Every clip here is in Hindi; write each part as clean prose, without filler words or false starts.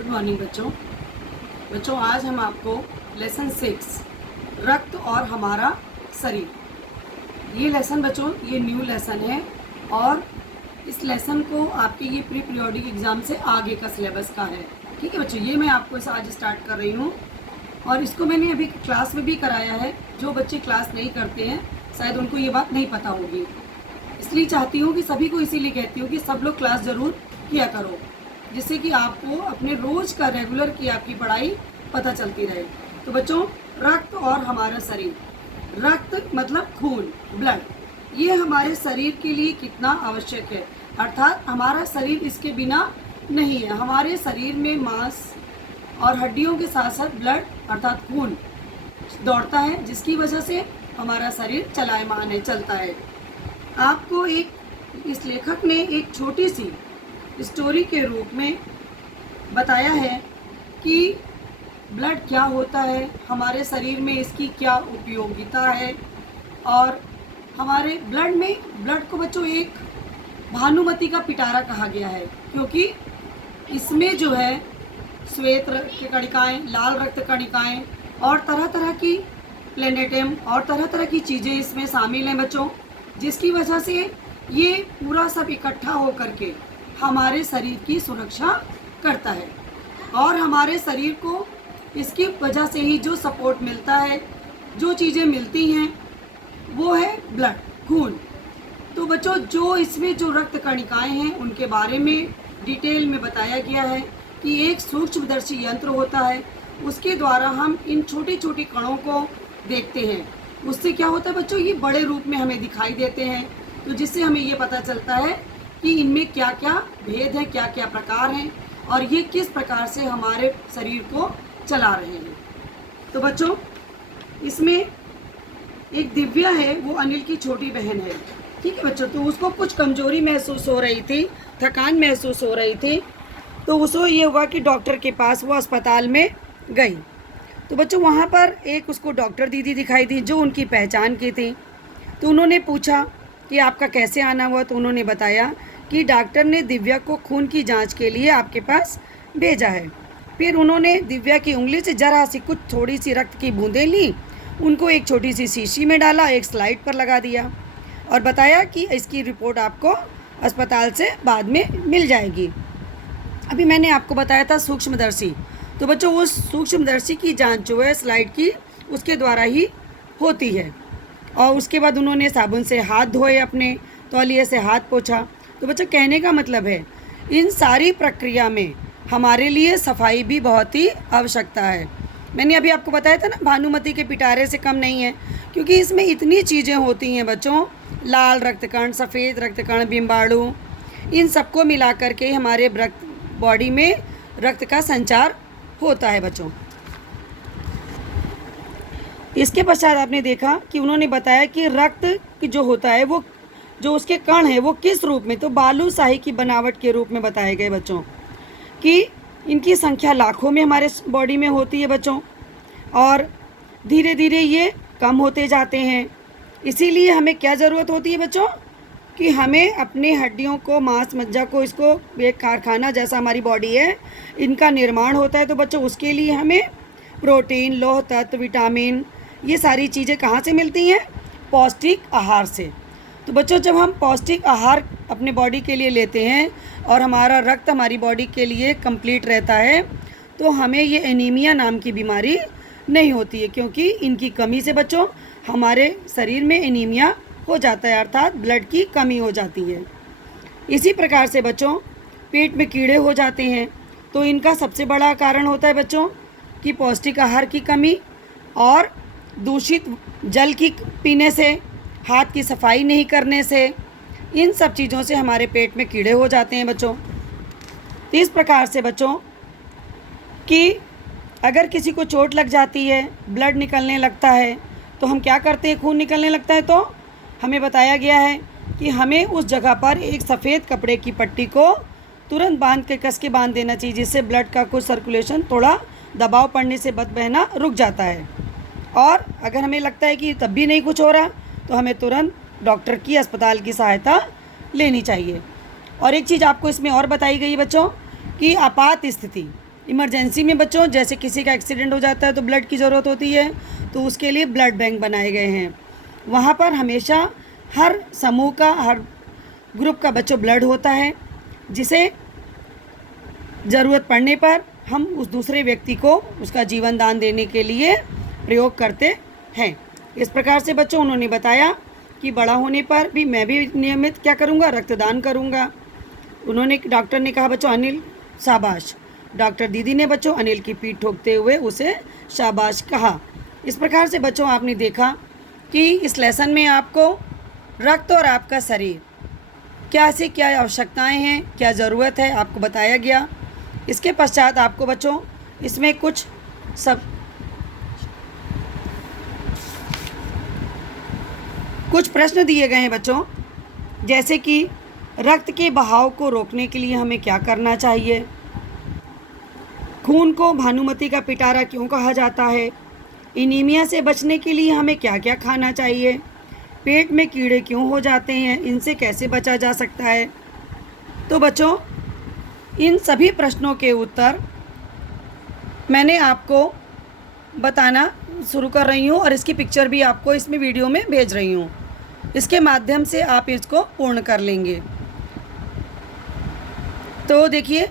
गुड मॉर्निंग बच्चों आज हम आपको लेसन 6 रक्त और हमारा शरीर, ये लेसन बच्चों ये न्यू लेसन है और इस लेसन को आपके ये प्री पीरियोडिक एग्ज़ाम से आगे का सिलेबस का है। ठीक है बच्चों, ये मैं आपको इसे आज स्टार्ट कर रही हूँ और इसको मैंने अभी क्लास में भी कराया है। जो बच्चे क्लास नहीं करते हैं शायद उनको ये बात नहीं पता होगी, इसलिए चाहती हूँ कि सभी को इसीलिए कहती हूँ कि सब लोग क्लास ज़रूर किया करो, जिससे कि आपको अपने रोज़ का रेगुलर की आपकी पढ़ाई पता चलती रहे। तो बच्चों, रक्त और हमारा शरीर, रक्त मतलब खून, ब्लड, ये हमारे शरीर के लिए कितना आवश्यक है, अर्थात हमारा शरीर इसके बिना नहीं है। हमारे शरीर में मांस और हड्डियों के साथ साथ ब्लड अर्थात खून दौड़ता है, जिसकी वजह से हमारा शरीर चलायमान है, चलता है। आपको इस लेखक ने एक छोटी सी स्टोरी के रूप में बताया है कि ब्लड क्या होता है, हमारे शरीर में इसकी क्या उपयोगिता है। और हमारे ब्लड को बच्चों एक भानुमति का पिटारा कहा गया है, क्योंकि इसमें जो है श्वेत रक्त की कणिकाएँ, लाल रक्त कणिकाएँ और तरह तरह की प्लेनेटम और तरह तरह की चीज़ें इसमें शामिल हैं बच्चों, जिसकी वजह से ये पूरा सब इकट्ठा होकर के हमारे शरीर की सुरक्षा करता है। और हमारे शरीर को इसकी वजह से ही जो सपोर्ट मिलता है, जो चीज़ें मिलती हैं, वो है ब्लड, खून। तो बच्चों, जो इसमें जो रक्त कणिकाएँ हैं उनके बारे में डिटेल में बताया गया है कि एक सूक्ष्मदर्शी यंत्र होता है, उसके द्वारा हम इन छोटी छोटी कणों को देखते हैं। उससे क्या होता है बच्चों, ये बड़े रूप में हमें दिखाई देते हैं, तो जिससे हमें ये पता चलता है कि इनमें क्या क्या भेद है, क्या क्या प्रकार हैं और ये किस प्रकार से हमारे शरीर को चला रहे हैं। तो बच्चों, इसमें एक दिव्या है, वो अनिल की छोटी बहन है। ठीक है बच्चों, तो उसको कुछ कमजोरी महसूस हो रही थी, थकान महसूस हो रही थी, तो उसको ये हुआ कि डॉक्टर के पास वो अस्पताल में गई। तो बच्चों, वहाँ पर एक उसको डॉक्टर दीदी दिखाई दी जो उनकी पहचान की थी। तो उन्होंने पूछा कि आपका कैसे आना हुआ, तो उन्होंने बताया कि डॉक्टर ने दिव्या को खून की जांच के लिए आपके पास भेजा है। फिर उन्होंने दिव्या की उंगली से जरा सी कुछ थोड़ी सी रक्त की बूंदें ली, उनको एक छोटी सी शीशी में डाला, एक स्लाइड पर लगा दिया और बताया कि इसकी रिपोर्ट आपको अस्पताल से बाद में मिल जाएगी। अभी मैंने आपको बताया था सूक्ष्मदर्शी, तो बच्चों उस सूक्ष्मदर्शी की जांच जो है स्लाइड की, उसके द्वारा ही होती है। और उसके बाद उन्होंने साबुन से हाथ धोए, अपने तौलिए से हाथ पोंछा। तो बच्चों, कहने का मतलब है इन सारी प्रक्रिया में हमारे लिए सफाई भी बहुत ही आवश्यकता है। मैंने अभी आपको बताया था ना, भानुमति के पिटारे से कम नहीं है, क्योंकि इसमें इतनी चीज़ें होती हैं बच्चों, लाल रक्तकण, सफ़ेद रक्तकण, बिम्बाणु, इन सबको मिला करके हमारे बॉडी में रक्त का संचार होता है बच्चों। इसके पश्चात आपने देखा कि उन्होंने बताया कि रक्त जो होता है, वो जो उसके कण है वो किस रूप में, तो बालूशाही की बनावट के रूप में बताए गए बच्चों, कि इनकी संख्या लाखों में हमारे बॉडी में होती है बच्चों, और धीरे धीरे ये कम होते जाते हैं। इसीलिए हमें क्या ज़रूरत होती है बच्चों, कि हमें अपने हड्डियों को, मांस मज्जा को, इसको एक कारखाना जैसा हमारी बॉडी है, इनका निर्माण होता है। तो बच्चों, उसके लिए हमें प्रोटीन, लौह तत्व, विटामिन, ये सारी चीज़ें कहाँ से मिलती हैं, पौष्टिक आहार से। तो बच्चों, जब हम पौष्टिक आहार अपने बॉडी के लिए लेते हैं और हमारा रक्त हमारी बॉडी के लिए कंप्लीट रहता है, तो हमें ये एनीमिया नाम की बीमारी नहीं होती है, क्योंकि इनकी कमी से बच्चों हमारे शरीर में एनीमिया हो जाता है, अर्थात ब्लड की कमी हो जाती है। इसी प्रकार से बच्चों, पेट में कीड़े हो जाते हैं, तो इनका सबसे बड़ा कारण होता है बच्चों कि पौष्टिक आहार की कमी और दूषित जल की पीने से, हाथ की सफाई नहीं करने से, इन सब चीज़ों से हमारे पेट में कीड़े हो जाते हैं बच्चों। इस प्रकार से बच्चों कि अगर किसी को चोट लग जाती है, ब्लड निकलने लगता है, तो हम क्या करते हैं, खून निकलने लगता है, तो हमें बताया गया है कि हमें उस जगह पर एक सफ़ेद कपड़े की पट्टी को तुरंत बांध के कस के बांध देना चाहिए, जिससे ब्लड का कुछ सर्कुलेशन, थोड़ा दबाव पड़ने से बहना रुक जाता है। और अगर हमें लगता है कि तब भी नहीं कुछ हो रहा, तो हमें तुरंत डॉक्टर की, अस्पताल की सहायता लेनी चाहिए। और एक चीज़ आपको इसमें और बताई गई बच्चों कि आपात स्थिति, इमरजेंसी में बच्चों जैसे किसी का एक्सीडेंट हो जाता है तो ब्लड की ज़रूरत होती है, तो उसके लिए ब्लड बैंक बनाए गए हैं। वहाँ पर हमेशा हर समूह का, हर ग्रुप का बच्चों ब्लड होता है, जिसे ज़रूरत पड़ने पर हम उस दूसरे व्यक्ति को उसका जीवन दान देने के लिए प्रयोग करते हैं। इस प्रकार से बच्चों उन्होंने बताया कि बड़ा होने पर भी मैं भी नियमित क्या करूँगा, रक्तदान करूँगा। उन्होंने, डॉक्टर ने कहा बच्चों अनिल शाबाश। डॉक्टर दीदी ने बच्चों अनिल की पीठ ठोकते हुए उसे शाबाश कहा। इस प्रकार से बच्चों आपने देखा कि इस लेसन में आपको रक्त और आपका शरीर क्या से क्या आवश्यकताएं हैं, क्या ज़रूरत है, आपको बताया गया। इसके पश्चात आपको बच्चों इसमें कुछ प्रश्न दिए गए हैं बच्चों, जैसे कि रक्त के बहाव को रोकने के लिए हमें क्या करना चाहिए, खून को भानुमति का पिटारा क्यों कहा जाता है, एनीमिया से बचने के लिए हमें क्या क्या खाना चाहिए, पेट में कीड़े क्यों हो जाते हैं, इनसे कैसे बचा जा सकता है। तो बच्चों इन सभी प्रश्नों के उत्तर मैंने आपको बताना शुरू कर रही हूँ और इसकी पिक्चर भी आपको इसमें वीडियो में भेज रही हूँ। इसके माध्यम से आप इसको पूर्ण कर लेंगे। तो देखिए,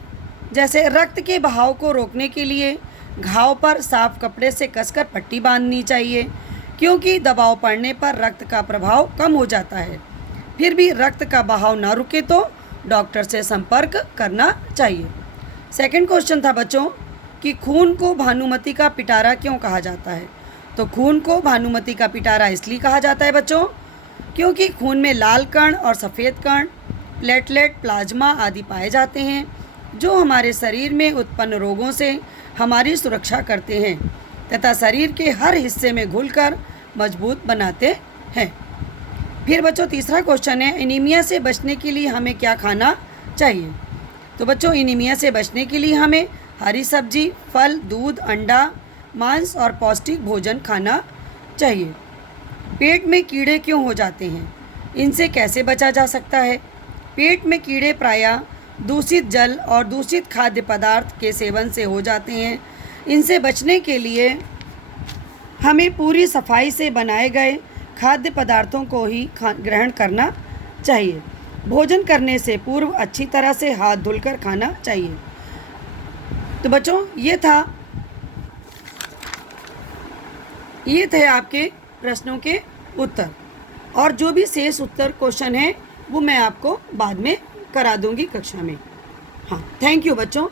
जैसे रक्त के बहाव को रोकने के लिए घाव पर साफ कपड़े से कसकर पट्टी बांधनी चाहिए, क्योंकि दबाव पड़ने पर रक्त का प्रभाव कम हो जाता है। फिर भी रक्त का बहाव ना रुके तो डॉक्टर से संपर्क करना चाहिए। सेकंड क्वेश्चन था बच्चों कि खून को भानुमति का पिटारा क्यों कहा जाता है। तो खून को भानुमति का पिटारा इसलिए कहा जाता है बच्चों क्योंकि खून में लाल कण और सफ़ेद कण, प्लेटलेट, प्लाज्मा आदि पाए जाते हैं, जो हमारे शरीर में उत्पन्न रोगों से हमारी सुरक्षा करते हैं तथा शरीर के हर हिस्से में घुलकर मजबूत बनाते हैं। फिर बच्चों तीसरा क्वेश्चन है, एनीमिया से बचने के लिए हमें क्या खाना चाहिए। तो बच्चों एनीमिया से बचने के लिए हमें हरी सब्जी, फल, दूध, अंडा, मांस और पौष्टिक भोजन खाना चाहिए। पेट में कीड़े क्यों हो जाते हैं, इनसे कैसे बचा जा सकता है। पेट में कीड़े प्रायः दूषित जल और दूषित खाद्य पदार्थ के सेवन से हो जाते हैं। इनसे बचने के लिए हमें पूरी सफाई से बनाए गए खाद्य पदार्थों को ही ग्रहण करना चाहिए। भोजन करने से पूर्व अच्छी तरह से हाथ धुलकर खाना चाहिए। तो बच्चों ये थे आपके प्रश्नों के उत्तर, और जो भी शेष उत्तर क्वेश्चन है वो मैं आपको बाद में करा दूंगी कक्षा में। हाँ, थैंक यू बच्चों।